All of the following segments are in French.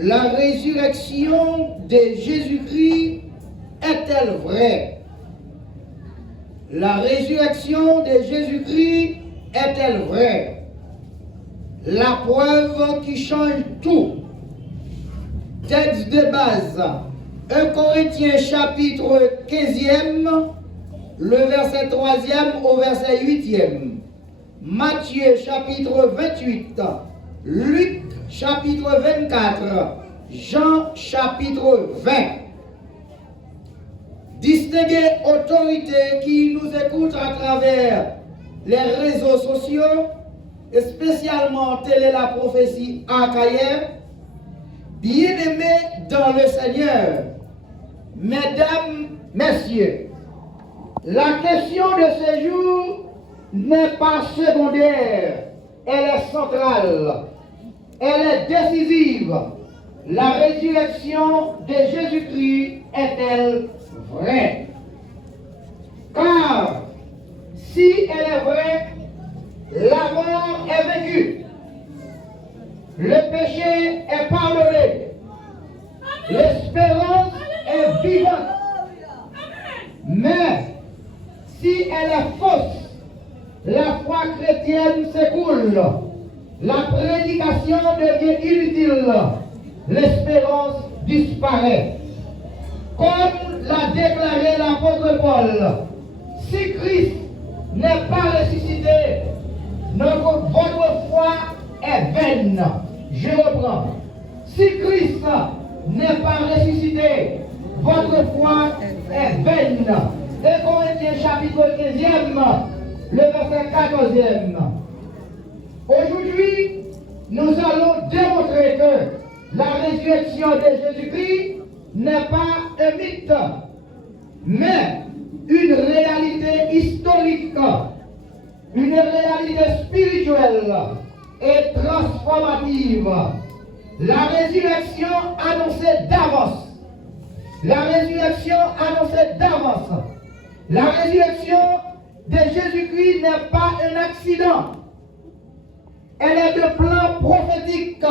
La résurrection de Jésus-Christ est-elle vraie? La résurrection de Jésus-Christ est-elle vraie? La preuve qui change tout. Texte de base, 1 Corinthiens chapitre 15e, le verset 3e au verset 8e. Matthieu chapitre 28, Luc chapitre 24, Jean chapitre 20. Distinguée autorité qui nous écoute à travers les réseaux sociaux, et spécialement Télé la prophétie Akaïe, bien-aimés dans le Seigneur, mesdames, messieurs, la question de ce jour n'est pas secondaire, elle est centrale, elle est décisive. La résurrection de Jésus-Christ est-elle vraie? Car si elle est vraie, la mort est vaincue, le péché est pardonné, l'espérance est vivante. Mais si elle est fausse, la foi chrétienne s'écoule, la prédication devient inutile, l'espérance disparaît. Comme l'a déclaré l'apôtre Paul, si Christ n'est pas ressuscité, votre foi est vaine. Je reprends. Si Christ n'est pas ressuscité, votre foi est vaine. 1 Corinthiens chapitre 15e, le verset 14e. Aujourd'hui, nous allons démontrer que la résurrection de Jésus-Christ n'est pas un mythe, mais une réalité historique, une réalité spirituelle et transformative. La résurrection annoncée d'avance. La résurrection annoncée d'avance. La résurrection de Jésus-Christ n'est pas un accident. Elle est de plan prophétique.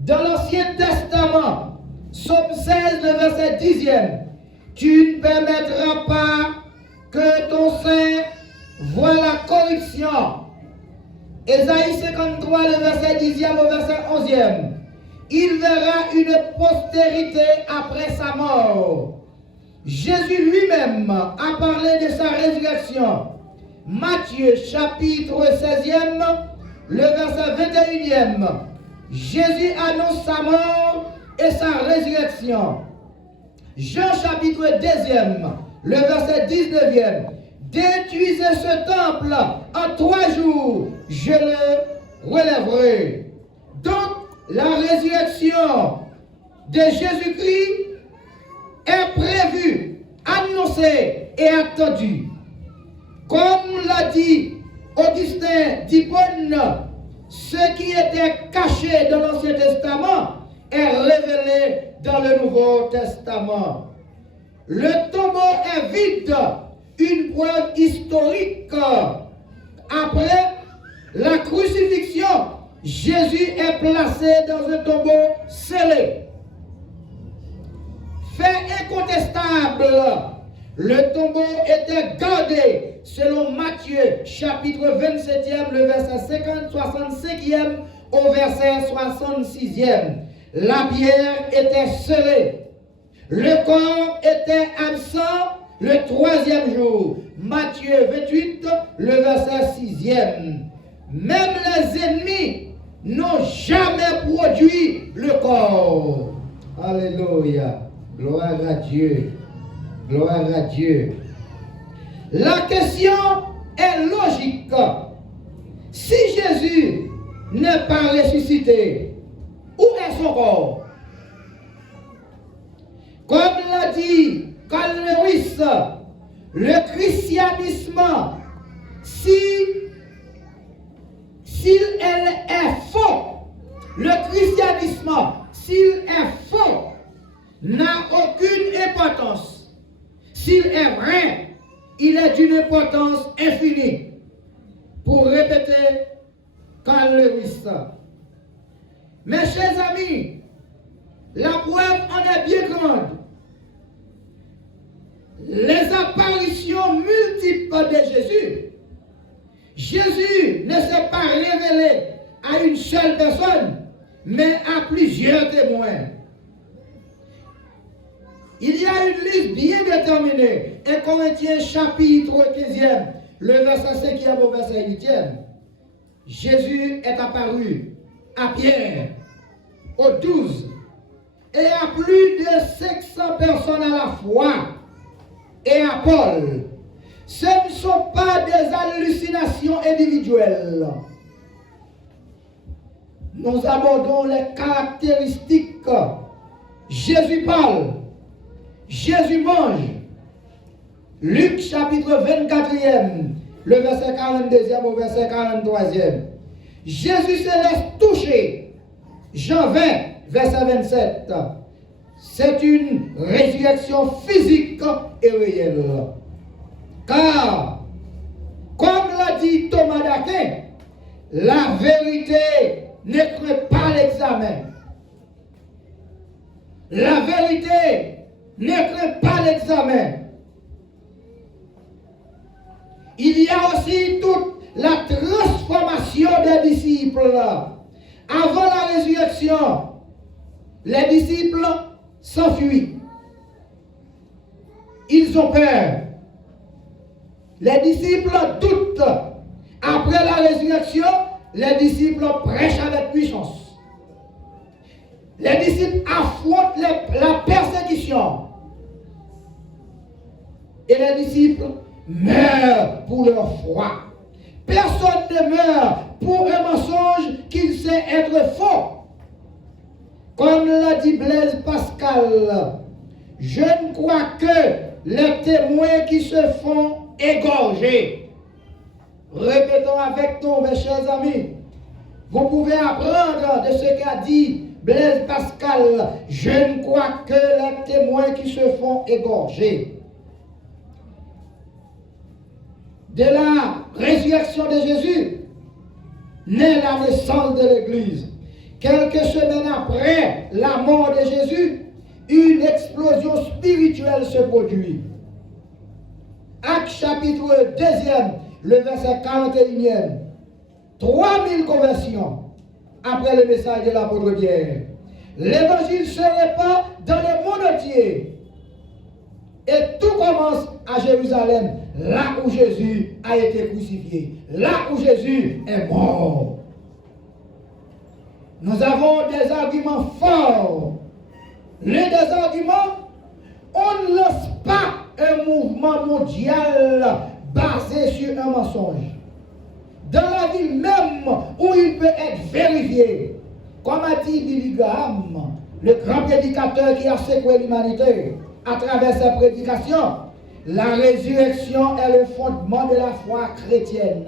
Dans l'Ancien Testament, Psaume 16, le verset 10e, tu ne permettras pas que ton sein voie la corruption. Ésaïe 53, le verset 10e au verset 11e, il verra une postérité après sa mort. Jésus lui-même a parlé de sa résurrection. Matthieu chapitre 16e, le verset 21e. Jésus annonce sa mort et sa résurrection. Jean chapitre 2e, le verset 19e. Détruisez ce temple, en 3 jours, je le relèverai. Donc, la résurrection de Jésus-Christ est prévue, annoncée et attendue. Comme l'a dit Augustin d'Hippone, ce qui était caché dans l'Ancien Testament est révélé dans le Nouveau Testament. Le tombeau est vide, une preuve historique. Après la crucifixion, Jésus est placé dans un tombeau scellé. Fait incontestable, le tombeau était gardé selon Matthieu chapitre 27e, le verset 65e au verset 66e. La pierre était scellée. Le corps était absent le 3e jour. Matthieu 28, le verset 6e. Même les ennemis n'ont jamais produit le corps. Alléluia. Gloire à Dieu. Gloire à Dieu. La question est logique. Si Jésus n'est pas ressuscité, où est son corps? Comme l'a dit Karl Lewis, le christianisme, s'il est faux, le christianisme, s'il est faux, n'a aucune importance. S'il est vrai, il est d'une importance infinie. Pour répéter Karl Lewis. Mes chers amis, La preuve en est bien grande. Les apparitions multiples de Jésus. Jésus ne s'est pas révélé à une seule personne, mais à plusieurs témoins. Il y a une liste bien déterminée. 1 Corinthiens chapitre 15e, le verset 5e au verset 8e. Jésus est apparu à Pierre, aux 12, et à plus de 500 personnes à la fois, et à Paul. Ce ne sont pas des hallucinations individuelles. Nous abordons les caractéristiques. Jésus parle. Jésus mange. Luc chapitre 24e, le verset 42e au verset 43e. Jésus se laisse toucher. Jean 20, verset 27. C'est une résurrection physique et réelle. Car, comme l'a dit Thomas d'Aquin, la vérité ne craint pas l'examen. La vérité ne craint pas l'examen. Il y a aussi toute la transformation des disciples. Avant la résurrection, les disciples s'enfuient. Ils ont peur. Les disciples doutent. Après la résurrection, les disciples prêchent avec puissance. Les disciples affrontent la persécution. Et les disciples meurent pour leur foi. Personne ne meurt pour un mensonge qu'il sait être faux. Comme l'a dit Blaise Pascal, je ne crois que les témoins qui se font égorger. Répétons avec nous, mes chers amis. Vous pouvez apprendre de ce qu'a dit Blaise Pascal. Je ne crois que les témoins qui se font égorger. De la résurrection de Jésus naît la naissance de l'Église. Quelques semaines après la mort de Jésus, une explosion spirituelle se produit. Actes chapitre 2e, le verset 41e. 3000 conversions après le message de l'apôtre Pierre. L'évangile se répand dans le monde entier. Et tout commence à Jérusalem, là où Jésus a été crucifié, là où Jésus est mort. Nous avons des arguments forts. L'un des arguments, on ne lance pas un mouvement mondial basé sur un mensonge. Dans la vie même où il peut être vérifié, comme a dit Billy Graham, le grand prédicateur qui a secoué l'humanité à travers ses prédications, la résurrection est le fondement de la foi chrétienne.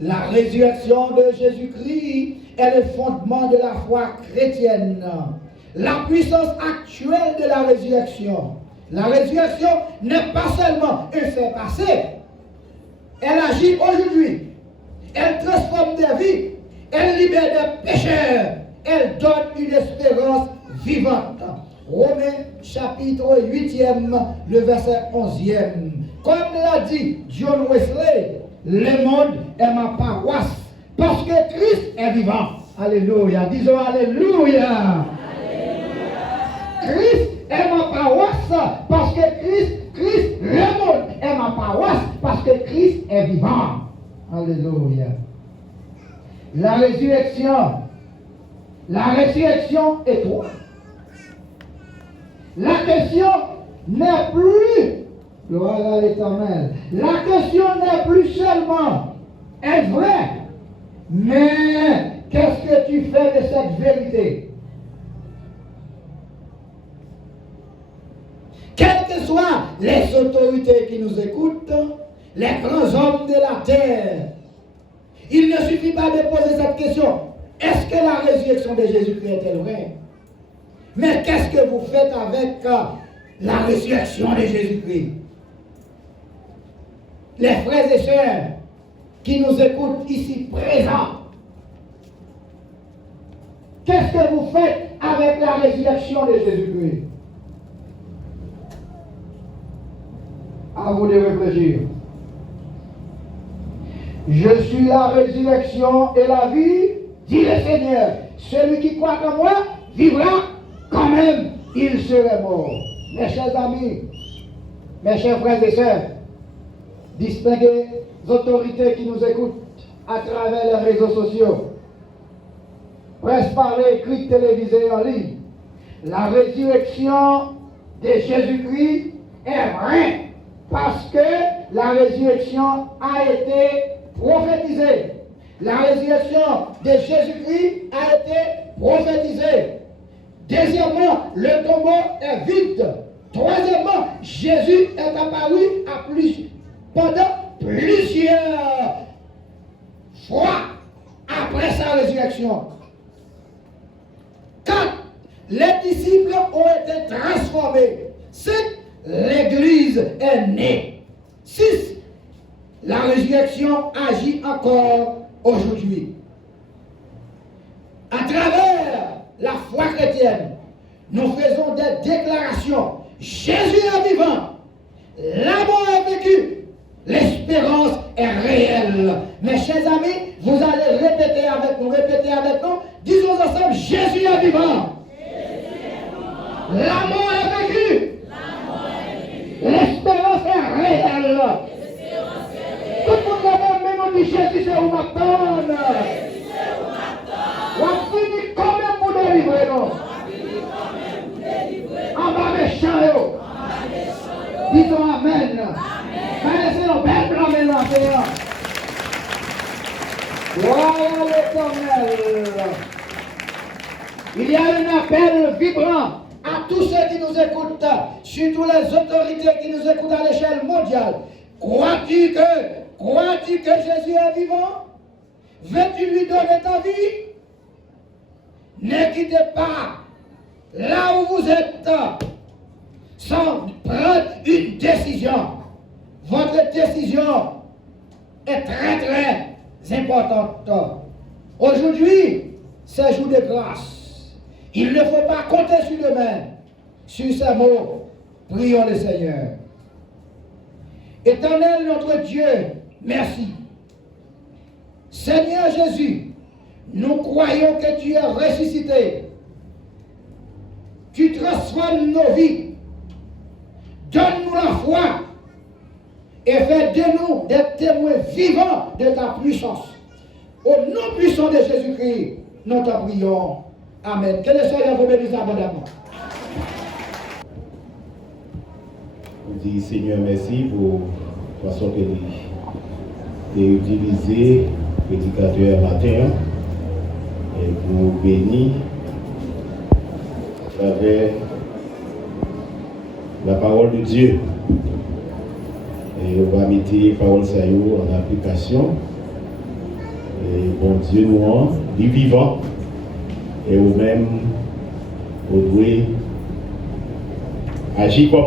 La résurrection de Jésus-Christ est le fondement de la foi chrétienne. La puissance actuelle de la résurrection. La résurrection n'est pas seulement un fait passé. Elle agit aujourd'hui. Elle transforme des vies. Elle libère des pécheurs. Elle donne une espérance vivante. Romains chapitre 8e, le verset 11e. Comme l'a dit John Wesley, le monde est ma paroisse parce que Christ est vivant. Alléluia. Disons Alléluia. Christ est ma paroisse parce que Christ, le monde est ma paroisse parce que Christ est vivant. Alléluia. La résurrection est toi. La question n'est plus, gloire à l'Éternel, la question n'est plus seulement, est-ce vrai, mais qu'est-ce que tu fais de cette vérité? Quelles que soient les autorités qui nous écoutent, les grands hommes de la terre, il ne suffit pas de poser cette question. Est-ce que la résurrection de Jésus-Christ est-elle vraie? Mais qu'est-ce que vous faites avec la résurrection de Jésus-Christ? Les frères et sœurs qui nous écoutent ici présents, qu'est-ce que vous faites avec la résurrection de Jésus-Christ. À vous de réfléchir. Je suis la résurrection et la vie, dit le Seigneur. Celui qui croit en moi vivra quand même, il serait mort. Mes chers amis, mes chers frères et sœurs, distingués autorités qui nous écoutent à travers les réseaux sociaux, presse parlée, écrite, télévisée, en ligne, la résurrection de Jésus-Christ est vraie parce que la résurrection a été prophétisée. La résurrection de Jésus-Christ a été prophétisée. Deuxièmement, le tombeau est vide. Troisièmement, Jésus est apparu pendant plusieurs fois après sa résurrection. 4. Les disciples ont été transformés. 5. L'Église est née. 6. La résurrection agit encore aujourd'hui. À travers la foi chrétienne, nous faisons des déclarations. Jésus est vivant. La mort est vécue. L'espérance est réelle. Mes chers amis, vous allez répéter avec nous, disons ensemble, Jésus est vivant. La mort est vécue. L'espérance est réelle. Tout le monde a même nous dit Jésus c'est où m'attend. On finit quand même pour délivrer nous. En bas méchant. Disons Amen. Laissez nos belles amen en terre. Gloire à l'Éternel. Il y a un appel vibrant à tous ceux qui nous écoutent, surtout les autorités qui nous écoutent à l'échelle mondiale. Crois-tu que Jésus est vivant? Veux-tu lui donner ta vie? Ne quittez pas là où vous êtes sans prendre une décision. Votre décision est très très importante. Aujourd'hui, c'est jour de grâce. Il ne faut pas compter sur demain. Sur ces mots, prions le Seigneur. Éternel notre Dieu, merci. Seigneur Jésus, nous croyons que tu es ressuscité. Tu transformes nos vies. Donne-nous la foi et fais de nous des témoins vivants de ta puissance. Au nom puissant de Jésus-Christ, nous te prions. Amen. Que le Seigneur vous bénisse abondamment. On dit Seigneur merci pour la façon que tu as utilisé le prédicateur matin et pour bénir à travers la parole de Dieu. Et on va mettre la parole ça en application. Et bon Dieu nous rend vivant. Et au même, on doit agir comme